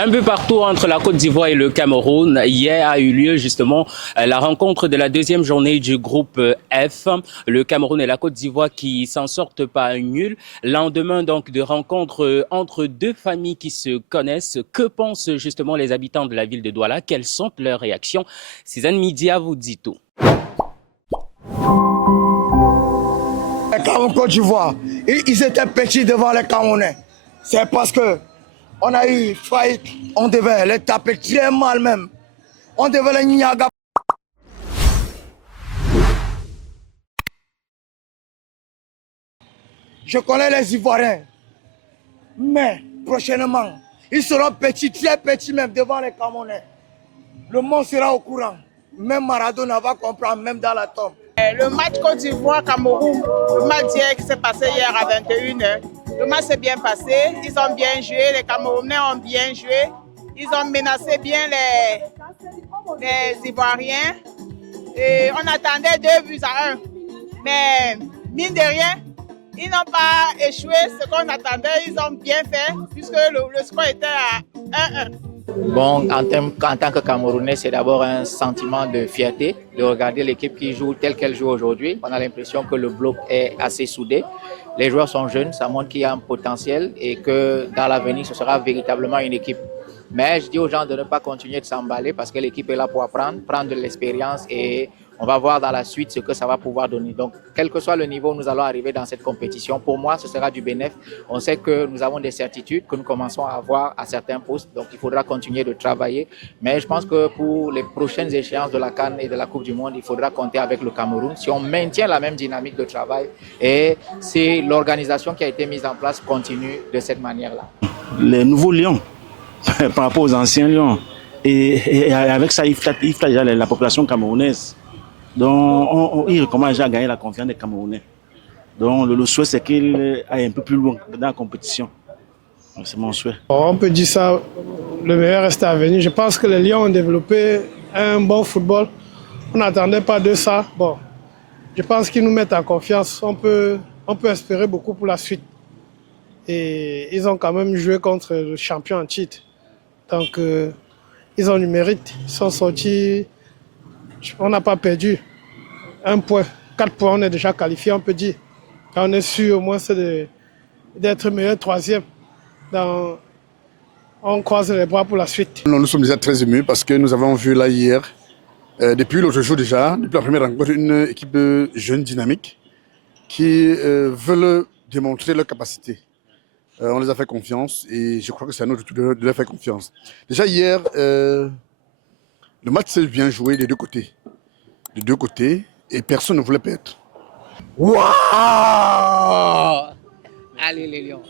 Un peu partout entre la Côte d'Ivoire et le Cameroun, hier a eu lieu justement la rencontre de la deuxième journée du groupe F. Le Cameroun et la Côte d'Ivoire qui s'en sortent pas nul. Lendemain donc de rencontre entre deux familles qui se connaissent. Que pensent justement les habitants de la ville de Douala? Quelles sont leurs réactions? Suzanne Midia vous dit tout. Les Côte d'Ivoire, ils étaient petits devant les Camerounais. C'est parce que on a eu faillite, on devait les taper très mal même. On devait les niaga. Je connais les Ivoiriens, mais prochainement, ils seront petits, très petits même devant les Camerounais. Le monde sera au courant. Même Maradona va comprendre, même dans la tombe. Le match Côte d'Ivoire-Cameroun, le match qui s'est passé hier à 21h, le match s'est bien passé, ils ont bien joué, les Camerounais ont bien joué, ils ont menacé bien les Ivoiriens et on attendait 2-1. Mais mine de rien, ils n'ont pas échoué ce qu'on attendait, ils ont bien fait puisque le score était à 1-1. Bon, en tant que Camerounais, c'est d'abord un sentiment de fierté de regarder l'équipe qui joue telle qu'elle joue aujourd'hui. On a l'impression que le bloc est assez soudé. Les joueurs sont jeunes, ça montre qu'il y a un potentiel et que dans l'avenir, ce sera véritablement une équipe. Mais je dis aux gens de ne pas continuer de s'emballer parce que l'équipe est là pour apprendre, prendre de l'expérience et on va voir dans la suite ce que ça va pouvoir donner. Donc, quel que soit le niveau où nous allons arriver dans cette compétition, pour moi, ce sera du bénéfice. On sait que nous avons des certitudes que nous commençons à avoir à certains postes, donc il faudra continuer de travailler. Mais je pense que pour les prochaines échéances de la CAN et de la Coupe du Monde, il faudra compter avec le Cameroun si on maintient la même dynamique de travail et si l'organisation qui a été mise en place continue de cette manière-là. Les nouveaux lions, par rapport aux anciens lions, et avec ça, il flatte déjà la population camerounaise. Donc, il recommence déjà à gagner la confiance des Camerounais. Donc, le souhait, c'est qu'il aille un peu plus loin dans la compétition. C'est mon souhait. On peut dire ça, le meilleur reste à venir. Je pense que les Lions ont développé un bon football. On n'attendait pas de ça. Bon, je pense qu'ils nous mettent en confiance. On peut espérer beaucoup pour la suite. Et ils ont quand même joué contre le champion en titre. Donc, ils ont du mérite. Ils sont sortis. On n'a pas perdu. 1 point, 4 points, on est déjà qualifié, on peut dire. On est sûr au moins d'être meilleur troisième. On croise les bras pour la suite. Nous sommes déjà très émus parce que nous avons vu là hier, depuis l'autre jour déjà, depuis la première rencontre, une équipe jeune, dynamique, qui veulent démontrer leur capacité. On les a fait confiance et je crois que c'est à notre tour de leur faire confiance. Déjà hier, le match s'est bien joué des deux côtés. De deux côtés, et personne ne voulait perdre. Waouh! Allez les Lions!